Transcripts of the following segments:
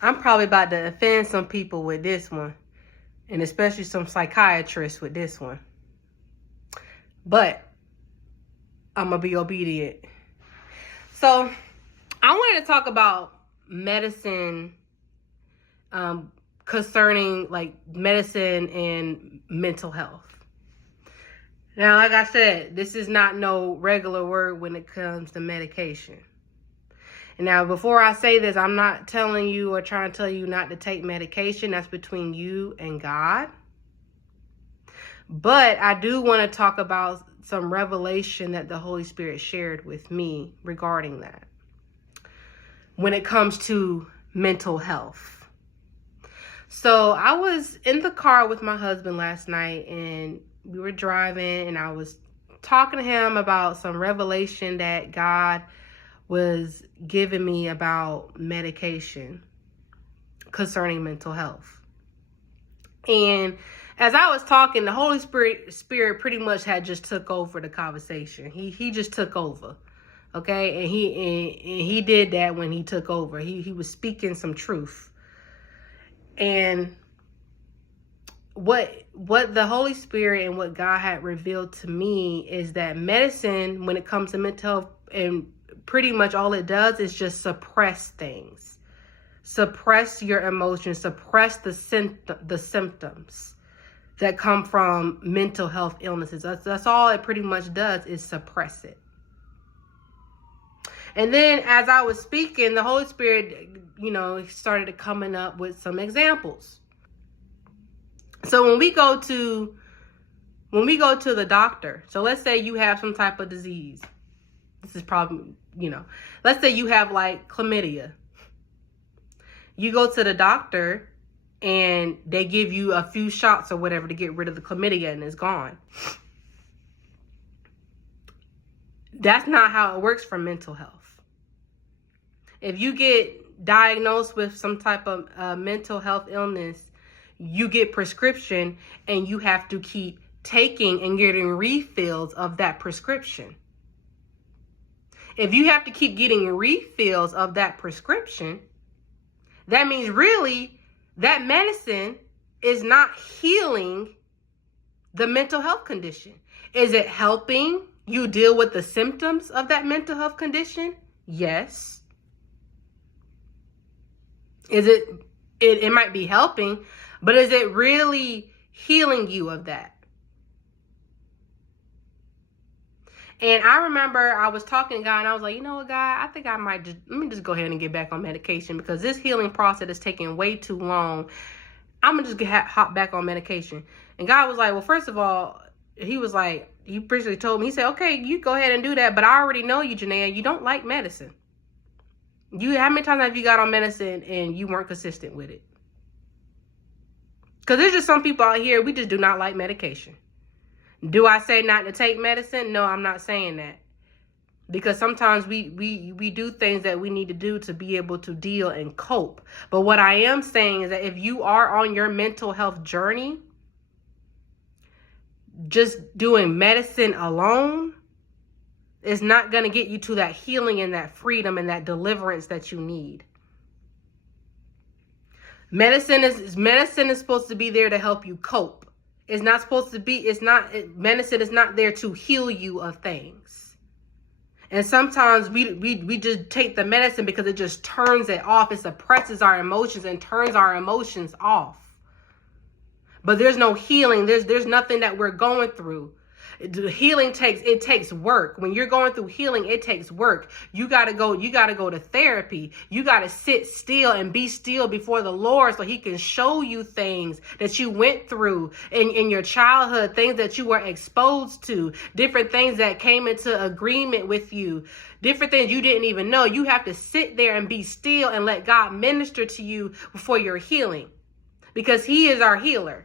I'm probably about to offend some people with this one, and especially some psychiatrists with this one. But I'm going to be obedient. So I wanted to talk about medicine, concerning like medicine and mental health. Now, like I said, this is not no regular word when it comes to medication. And now, before I say this, I'm not telling you or trying to tell you not to take medication. That's between you and God. But I do want to talk about some revelation that the Holy Spirit shared with me regarding that when it comes to mental health. So I was in the car with my husband last night, and we were driving, and I was talking to him about some revelation that God was giving me about medication concerning mental health. And as I was talking, the Holy Spirit pretty much had just took over the conversation. He just took over. Okay? And he did that when he took over. He was speaking some truth. And what the Holy Spirit and what God had revealed to me is that medicine, when it comes to mental health, and pretty much all it does is just suppress things. Suppress your emotions, suppress the symptoms that come from mental health illnesses. That's all it pretty much does, is suppress it. And then as I was speaking, the Holy Spirit, started coming up with some examples. So when we go to the doctor, so let's say you have some type of disease. This is probably, let's say you have like chlamydia. You go to the doctor and they give you a few shots or whatever to get rid of the chlamydia, and it's gone. That's not how it works for mental health. If you get diagnosed with some type of mental health illness, you get prescription, and you have to keep taking and getting refills of that prescription. If you have to keep getting refills of that prescription, that means really that medicine is not healing the mental health condition. Is it helping you deal with the symptoms of that mental health condition? Yes. It might be helping, but is it really healing you of that? And I remember I was talking to God, and I was like, you know what, God, I think I might let me just go ahead and get back on medication, because this healing process is taking way too long. I'm going to just hop back on medication. And God was like, well, first of all, he basically told me, he said, okay, you go ahead and do that. But I already know you, Janaea, you don't like medicine. How many times have you got on medicine and you weren't consistent with it? Because there's just some people out here, we just do not like medication. Do I say not to take medicine? No, I'm not saying that. Because sometimes we do things that we need to do to be able to deal and cope. But what I am saying is that if you are on your mental health journey, just doing medicine alone is not going to get you to that healing and that freedom and that deliverance that you need. Medicine is supposed to be there to help you cope. It's not supposed to be, medicine is not there to heal you of things. And sometimes we just take the medicine because it just turns it off. It suppresses our emotions and turns our emotions off. But there's no healing. There's nothing that we're going through. Healing takes work. When you're going through healing, it takes work. You gotta go to therapy. You gotta sit still and be still before the Lord so he can show you things that you went through in your childhood, things that you were exposed to, different things that came into agreement with you, different things you didn't even know. You have to sit there and be still and let God minister to you for your healing, because he is our healer.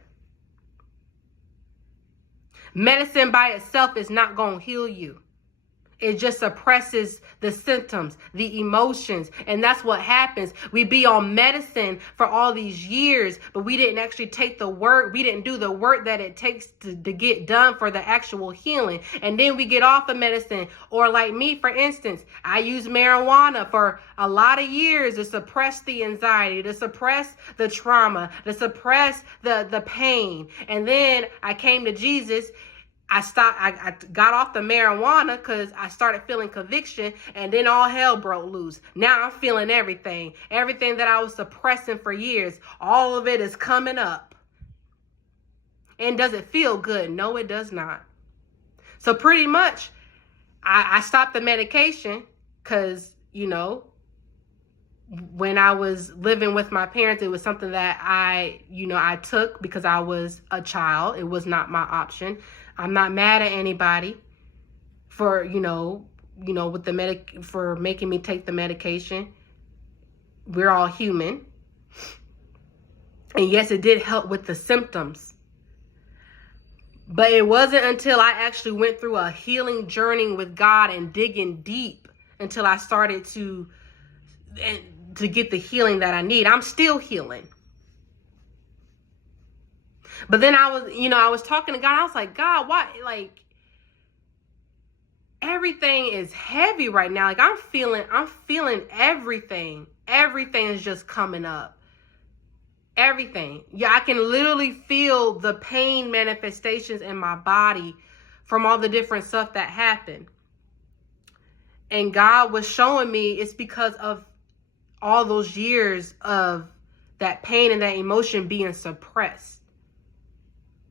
Medicine by itself is not going to heal you. It just suppresses the symptoms, the emotions. And that's what happens. We be on medicine for all these years, but we didn't actually take the work. We didn't do the work that it takes to get done for the actual healing. And then we get off of medicine. Or like me, for instance, I used marijuana for a lot of years to suppress the anxiety, to suppress the trauma, to suppress the pain. And then I came to Jesus. I got off the marijuana because I started feeling conviction, and then all hell broke loose. Now I'm feeling everything that I was suppressing for years. All of it is coming up. And does it feel good? No, it does not. So pretty much I stopped the medication because, when I was living with my parents, it was something that I took because I was a child. It was not my option. I'm not mad at anybody for, for making me take the medication. We're all human. And yes, it did help with the symptoms. But it wasn't until I actually went through a healing journey with God and digging deep until I started to get the healing that I need. I'm still healing. But then I was talking to God. I was like, God, why? Like, everything is heavy right now. Like, I'm feeling everything. Everything is just coming up. Everything. Yeah, I can literally feel the pain manifestations in my body from all the different stuff that happened. And God was showing me it's because of all those years of that pain and that emotion being suppressed.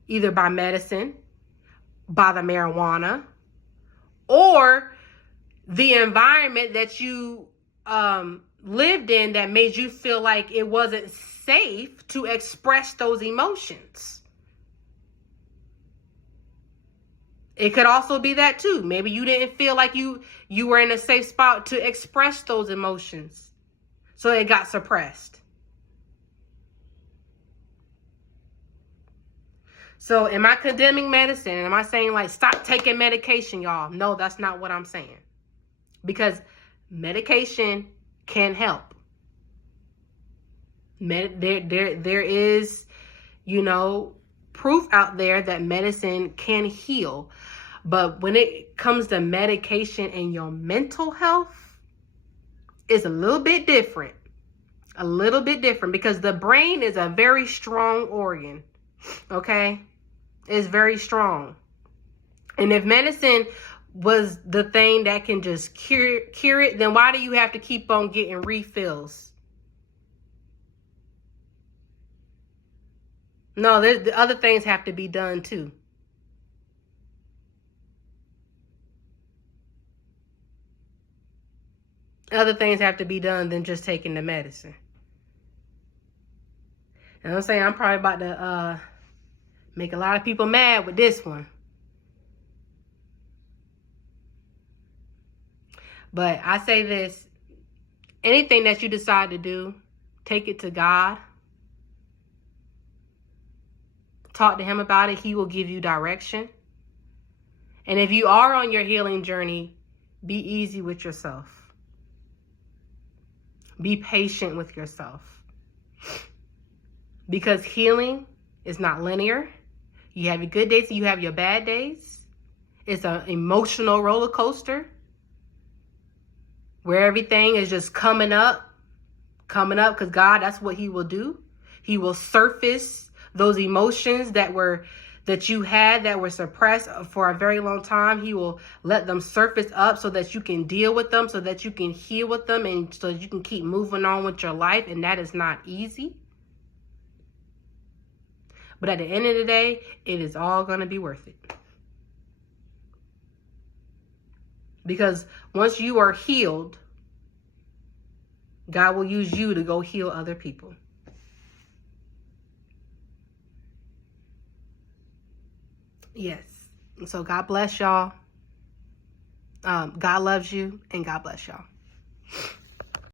Either by medicine, by the marijuana, or the environment that you lived in that made you feel like it wasn't safe to express those emotions. It could also be that too. Maybe you didn't feel like you were in a safe spot to express those emotions. So it got suppressed. So am I condemning medicine? Am I saying like, stop taking medication, y'all? No, that's not what I'm saying. Because medication can help. There is, proof out there that medicine can heal. But when it comes to medication and your mental health, it's a little bit different. A little bit different because the brain is a very strong organ. Okay? It's very strong. And if medicine was the thing that can just cure it, then why do you have to keep on getting refills? No, the other things have to be done too. Other things have to be done than just taking the medicine. And I'm saying I'm probably about to make a lot of people mad with this one. But I say this, anything that you decide to do, take it to God. Talk to him about it. He will give you direction. And if you are on your healing journey, be easy with yourself. Be patient with yourself. Because healing is not linear. You have your good days and you have your bad days. It's an emotional roller coaster where everything is just coming up because God, that's what he will do. He will surface those emotions that you had that were suppressed for a very long time. He will let them surface up so that you can deal with them, so that you can heal with them, and so that you can keep moving on with your life. And that is not easy. But at the end of the day, it is all going to be worth it. Because once you are healed, God will use you to go heal other people. Yes. So God bless y'all. God loves you, and God bless y'all.